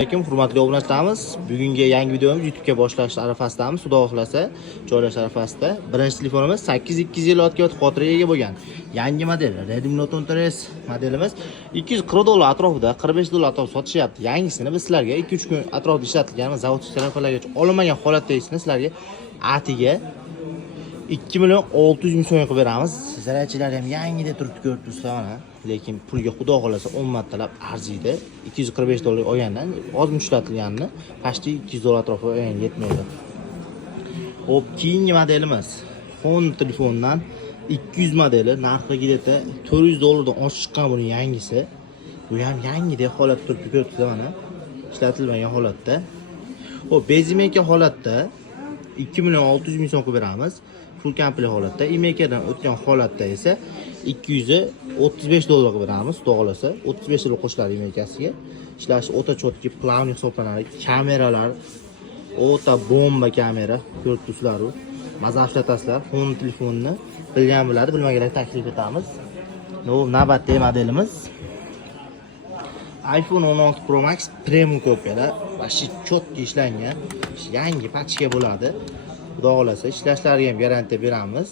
Assalomu hurmatli obunachilarimiz, bugungi yangi videomiz YouTube'ga boshlash arafasidamiz. Xudo xohlasa, joylash arafasida. Birinchi telefonimiz 8256 xotiraga ega bo'lgan yangi model Redmi Note 10S modelimiz $240 atrofida, $45 atrofida sotishyapti. Yangisini biz sizlarga 2-3 kun atrofida ishlatilgan zavod telefonlarga olinmagan holatdagisini sizlarga atiga 2.600.000 so'mga qilib beramiz. Zarachilari ham yangidek turibdi, ko'rib turibsizlar mana. Lekin pulga xudo xolasa 10 martalab arziydi. $245 olgandan ozmi ishlatilganini pashti $200 atrofida yetmaydi. Hop, keyingi modelimiz Honor telefondan 200 modeli narxigida $400 dan oshib chiqqan buning yangisi. Bu ham yangidek holatda turibdi, ko'rib turibsizlar mana. Ishlatilmagan holatda. Hop, bezimaka holatda 2.600.000 so'm qilib beramiz. Full komplet holatda, imekadan o'tgan holatda esa $235 qilib beramiz. Xudo xolasa, $35 qo'shiladi imekasiga. Ishlashi o'ta chotki, plavniy hisoblanadi. Kameralar o'ta bomba kamera, ko'rib turibsizlar. Maza ishlatasizlar. Honor telefonni bilgan biladi, bilmaganlarga taklif etamiz. Navbatdagi modelimiz iPhone 16 Pro Max Premium kopiyada vashi chotki ishlangan, yangi pachka bo'ladi. Xudo xolasa, ishlashlariga ham garantiya beramiz.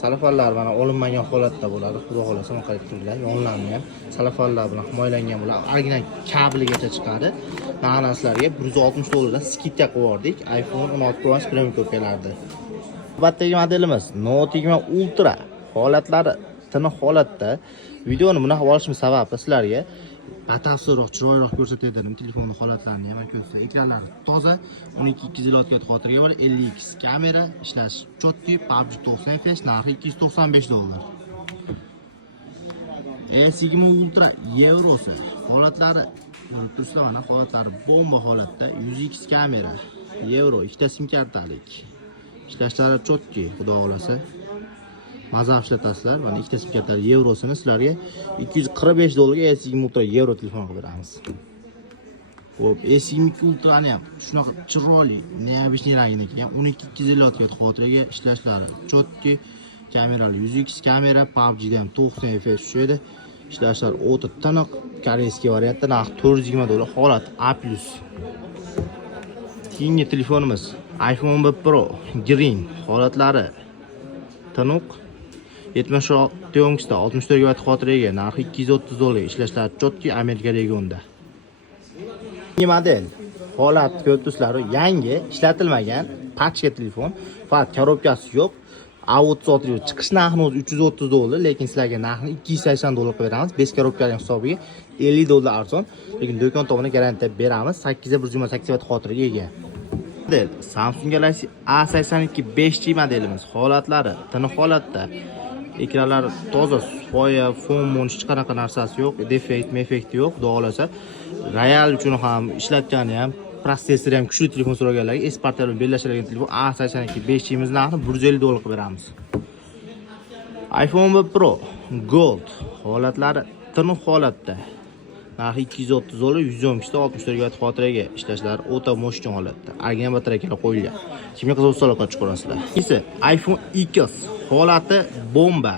Salafonlar mana olinmagan holatda bo'ladi. Xudo xolasa, mana qarab turiblar, yonlangan salafonlar bilan himoyalangan bo'ladi. Original kabligacha chiqadi. Narxlariga $160 dan skidka qilib yubordik. iPhone 16 Pro Max Premium kopiyalarida. Navbatdagi modelimiz Note 20 Ultra holatlari tiniq holatda. Videoni bunaqa olishim sababi sizlarga batafsilroq, chiroyliroq ko'rsatib dedim. Telefonning holatlarini ham ko'rsatib. Ekranlari toza, 12256 xotiraga bor, 50x kamera, ishlash chotki, PUBG 90 fps, narxi $295. S20 Ultra Eurosi holatlari turibsizlar mana, holatlari bomba holatda, 100x kamera, Euro, ikkita sim kartalik. Ishlashlari chotki, xudo xolasa. Maza ishlatasizlar. Mana ikkita sim kartali Eurosini sizlarga $245 ga S20 Ultra Euro telefon qilib beramiz. Xo'p, S20 Ultra ni ham shunaqa chiroyli, neobishniy rangidagi ham 12256 xotiraga ishlashlari chotki, kamerali 100x kamera, PUBG da ham 90 fps tushadi. Ishlashlari o'ta tiniq, koreyskiy variantda narxi $420, holat A+. Keyingi telefonimiz iPhone 11 Pro Green holatlari tiniq, 76 o'ngsta 64 GB xotiraga narxi $230, ishlashlari chotki, Amerika regionida. Yangi model holat ko'rib turibsizlar, yangi ishlatilmagan pachka telefon, faqat korobkasi yo'q. A36 chiqish narxi o'zi $330, lekin sizlarga narxini $280 qilib beramiz. 5 korobkaning hisobiga $50 arzon, lekin do'kon tomonidan garantiya beramiz. 8/128 GB xotiraga ega. Model Samsung Galaxy A82 5G modelimiz holatlari tiniq holatda. Ekranlar toza, soya, fon, hech qanaqa narsasi yo'q, defekt, mefekt yo'q. Xudo xolasa, Royal uchun ham ishlatgani ham, protsessori ham kuchli telefon so'raganlarga S-Portal bilan bellashtirilgan telefon A82 5G imiz narxini $150 qilib beramiz. iPhone 11 Pro Gold holatlari tiniq holatda. Narxi $230, 110 ta 64 GB xotiraga ishlashlari o'ta mo'shtin holatda. Original batareykalar qo'yilgan. Kimga qiziq bo'lsa aloqa chiqarasizlar. Esa iPhone X holati bomba.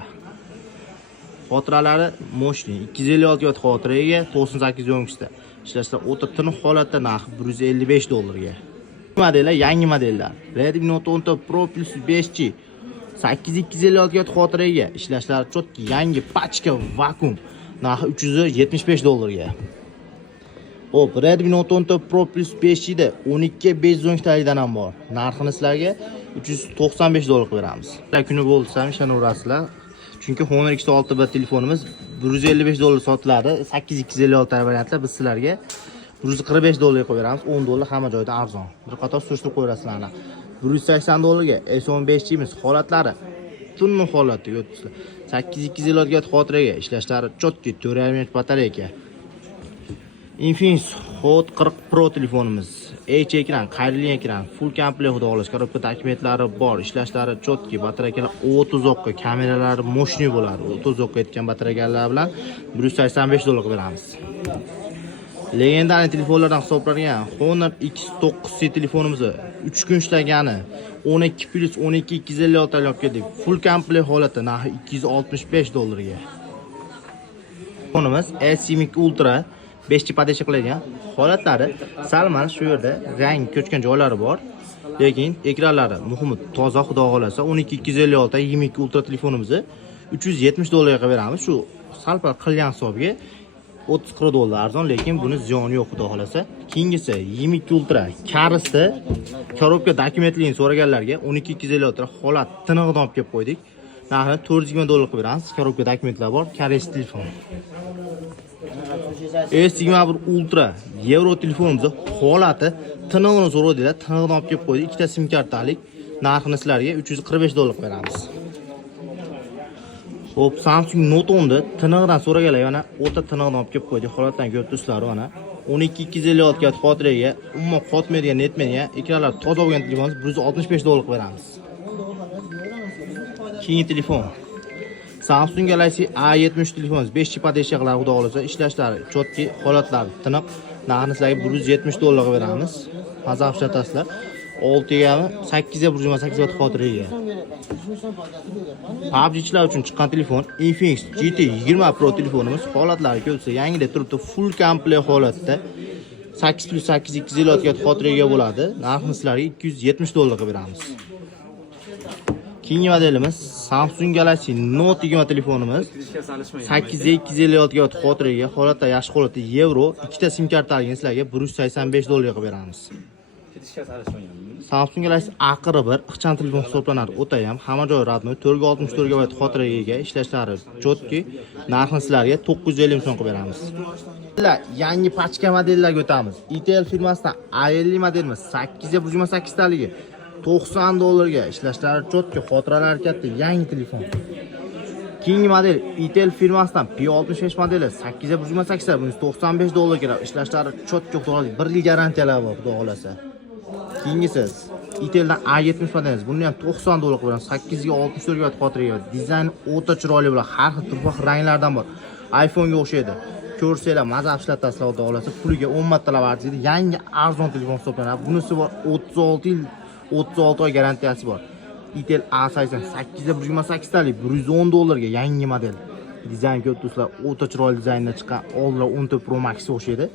Xotiralari mo'shtin, 256 GB xotiraga 98 o'ngsta. Ishlashlar o'ta tiniq holatda, narxi $155 ga. Modellar yangi modellar. Redmi Note 10 Pro Plus 5G 8256 GB xotiraga ishlashlari chotki, yangi pachka vakuum. Narxi $375 ga. Hop, Redmi Note 10 Pro Plus 5G da 12.5 talikdan ham bor. Narxini sizlarga $395 qilib beramiz. Kuni bo'lsa ham ishonaverasizlar. Chunki Honor X6 telefonimiz $155 sotiladi. 8256 variantlar biz sizlarga $145 qilib beramiz. $10 hamma joyda arzon. Bir qator surishtirib qo'yasizlar. $180 ga S10 5G imiz holatlari tunni holatda ko'rsatdi. 8256 GB xotiraga ishlashlari chotki, 4.5 mAh batareyka. Infinix Hot 40 Pro telefonimiz. H ekran, qayrili ekran, full komplet xudo xolasa, korobka dokumentlari bor, ishlashlari chotki, batareykalar o'ta uzoqqa, kameralari mo'shni bo'ladi. O'ta uzoqqa yetgan batareykalar bilan $185 qilib beramiz. Legendariy telefonlardan hisoblangan Honor X9C telefonimizni 3 kun ishlagani 12+12 256 olib keldik. Full komplet holatda narxi $265 ga. Telefonimiz S20 Ultra 5 podesha qilingan. Holatlari sal mana shu yerda rang ko'chgan joylari bor. Lekin ekranlari muhimi toza, xudo xolasa 12256 22 ultra telefonimizni $370 beramiz. Shu sal pal qilgan hisobga 30-40 dollar arzon, lekin buni ziyoni yo'q, xudo xolasa. Keyingisi 22 ultra karisda korobka dokumentligini so'raganlarga 12256 holat tinig'idan olib kelib qo'ydik. Narxini $420 qilib beramiz. Korobka dokumentlar bor, kares telefon. S21 Ultra Euro telefonimizni holati tinig'ini so'radinglar, tinig'idan olib kelib qo'ydik. Ikkita sim kartalik. Narxini sizlarga $345 beramiz. Hop, Samsung Note 10 tinig'idan so'raganlar, yana o'ta tinig'idan olib kelib qo'ydik. Holatdan ko'rib turibsizlar, mana 12256 ga xotiraga, umuman qotmaydigan, netmaydigan, ekranlar toza bo'lgan telefonimiz $165 beramiz. Keyingi telefon Samsung Galaxy A70 telefonimiz 5 podesha qiladi, xudo xolasa. Ishlashlari chotki, holatlari tiniq. Narxini sizlarga $170 beramiz. Mazza ishlatasizlar. 6 ga 8 ga 128 xotiraga. PUBG'chilar uchun chiqqan telefon Infinix GT 20 Pro telefonimiz. Holatlari ko'rsa, yangida turibdi, full komplekt holatda. 8+8 256 ga xotiraga bo'ladi. Narxini sizlarga $270 beramiz. Keyingi modelimiz Samsung Galaxy Note 20 telefonimiz 8 ga 256 ga xotiraga, holatda yaxshi holatda Euro, ikkita sim kartaligini sizlarga $185 qilib beramiz. Samsung Galaxy A41 ixcham telefon hisoblanadi, o'ta ham hamma joyi radnoy, 464 GB xotiraga ega, ishlashlari chotki. Narxini sizlarga $950 so'm qilib beramiz. Yangi pachka modellarga o'tamiz. Itel firmasidan A50 modelimiz 8 ga 128 taligi $90 ga, ishlashlari chotki, xotiralari katta, yangi telefon. Keyingi model Itel firmasidan P65 modeli 8 ga 128 ta, bunisi $95 kerak. Ishlashlari chotki, xudo 1 yil garantiyalar bor, xudo xolasa. Keyingisi Iteldan A70 modelimiz, buni ham $90 bilan 8 ga 64 GB xotiraga. Dizayn o'ta chiroyli bo'ladi, har xil turfa ranglardan bor. iPhone ga o'xshaydi. Ko'rsanglar mazza ishlatasizlar, xudo xolasa. Puliga 10 martalab arziydi. Yangi arzon telefon hisoblanadi. Bunisi bor 36 oy garantiyasi bor. Itel A80 8 ga 128 talik $110 ga yangi model. Dizayn ko'p do'stlar, o'ta chiroyli dizaynda chiqqan Ultra 10 Pro Max o'xshaydi.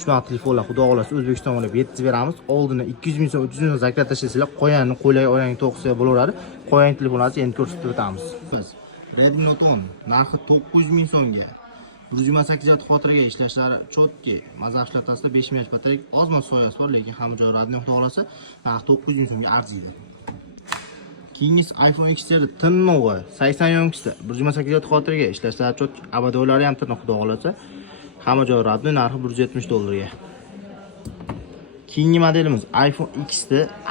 Shunaqa telefonlar, xudo xolasa, O'zbekiston bo'lib yetkazib beramiz. Oldini 200 ming so'm, 300 ming so'm zakat tashlasizlar, qo'yanni qo'ylay oyang to'qsa bo'laveradi. Qo'yan telefonlarni endi ko'rsatib o'tamiz. Biz Redmi Note 10 narxi 900 ming so'mga 128 GB xotiraga, ishlashlari chotki, mazza ishlatasizlar, 5 ming batareyka, ozgina soyasi bor, lekin hamma joyi radniy, xudo xolasa, narxi 900 ming so'mga arziydi. Keyingisi iPhone XR tinnovi 80 ta 128 GB xotiraga, ishlashlari chotki, abadoylari ham tinnoq, xudo xolasa. Hamma joyi radniy, narxi $170 ga. Keyingi modelimiz iPhone X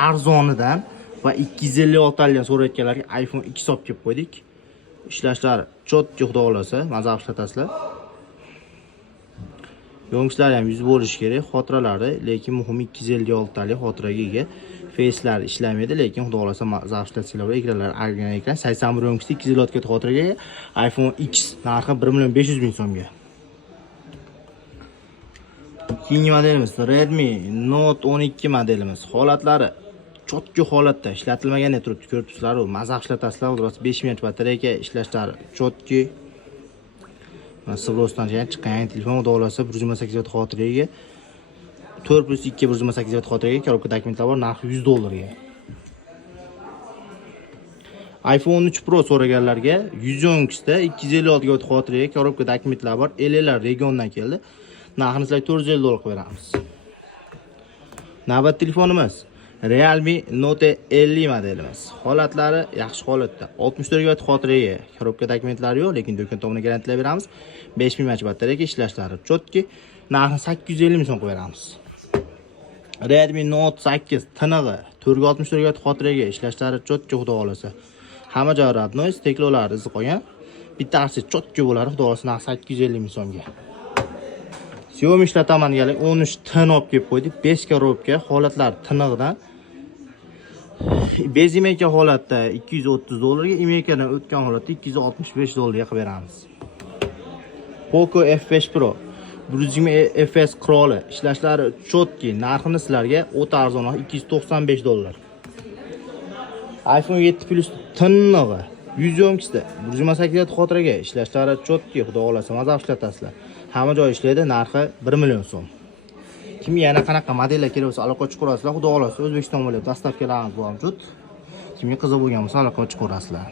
arzonidan va 256 talgan so'rayotganlarga iPhone X olib kelib qo'ydik. Ishlashlari chotki, xudo xolasa, mazza ishlatasizlar. Yo'ngchilar ham 100 bo'lishi kerak, xotiralari, lekin muhimi 256 talik xotiraga ega. Face'lar ishlamaydi, lekin xudo xolasa mazza ishlatasizlar. Ekranlar argan ekran, 81 yo'ngchisi 256 xotiraga ega. iPhone X narxi 1,5 million so'mga. Keyingi modelimiz Redmi Note 12 modelimiz. Holatlari chotki holatda, ishlatilmagan turibdi, ko'rib turibsizlar, mazza ishlatasizlar, o'zroq 5 ming batareyka, ishlashlari chotki. Mana Svrosdan chiqqan telefon, xudo xolasa 128 GB xotiraga, 4+2 128 GB xotiraga, korobka dokumentlar bor, narxi $100 ga. iPhone 13 Pro so'raganlarga 110 ta 256 GB xotiraga, korobka dokumentlar bor, LLR regiondan keldi. Narxini $450 qilib beramiz. Navbat telefonimiz Realme Note 50 modelimiz. Holatlari yaxshi holatda. 64 GB xotiraga, korobka dokumentlari yo'q, lekin do'kon tomonidan garantiyalab beramiz. 5000 mAh batareyka, ishlashlari chotki. Narxini $850 ming so'm qilib beramiz. Redmi Note 8 tinig'i 464 GB xotiraga, ishlashlari chotki, xudo xolasa. Hamma joyi radnoy, steklolar izi qolgan. Bittasi chotki bo'ladi, xudo xolasa, narxi $850 ming so'mga. Xiaomi ishlataman deganlar 13 tin olib kelib qo'ydik. 5 korobka, holatlar tinig'idan. Bezimeka holatda $230 ga, imekadan o'tgan holatda $265 ga qilib beramiz. Poco F5 Pro 120 fps quroli, ishlashlari chotki, narxini sizlarga o'ta arzonroq $295. iPhone 7 Plus tinig'i 100 ta 128 GB xotiraga, ishlashlari chotki, xudo xolasa, mazza ishlatasizlar. Hamma joy ishlaydi, narxi 1 million so'm. Kimga yana qanaqa modellar kerak bo'lsa, aloqa chiqarasizlar. Xudo xolasa O'zbekiston bo'ylab dastavkalarimiz mavjud. Kimga qiziq bo'lgan bo'lsa, aloqa chiqarasizlar.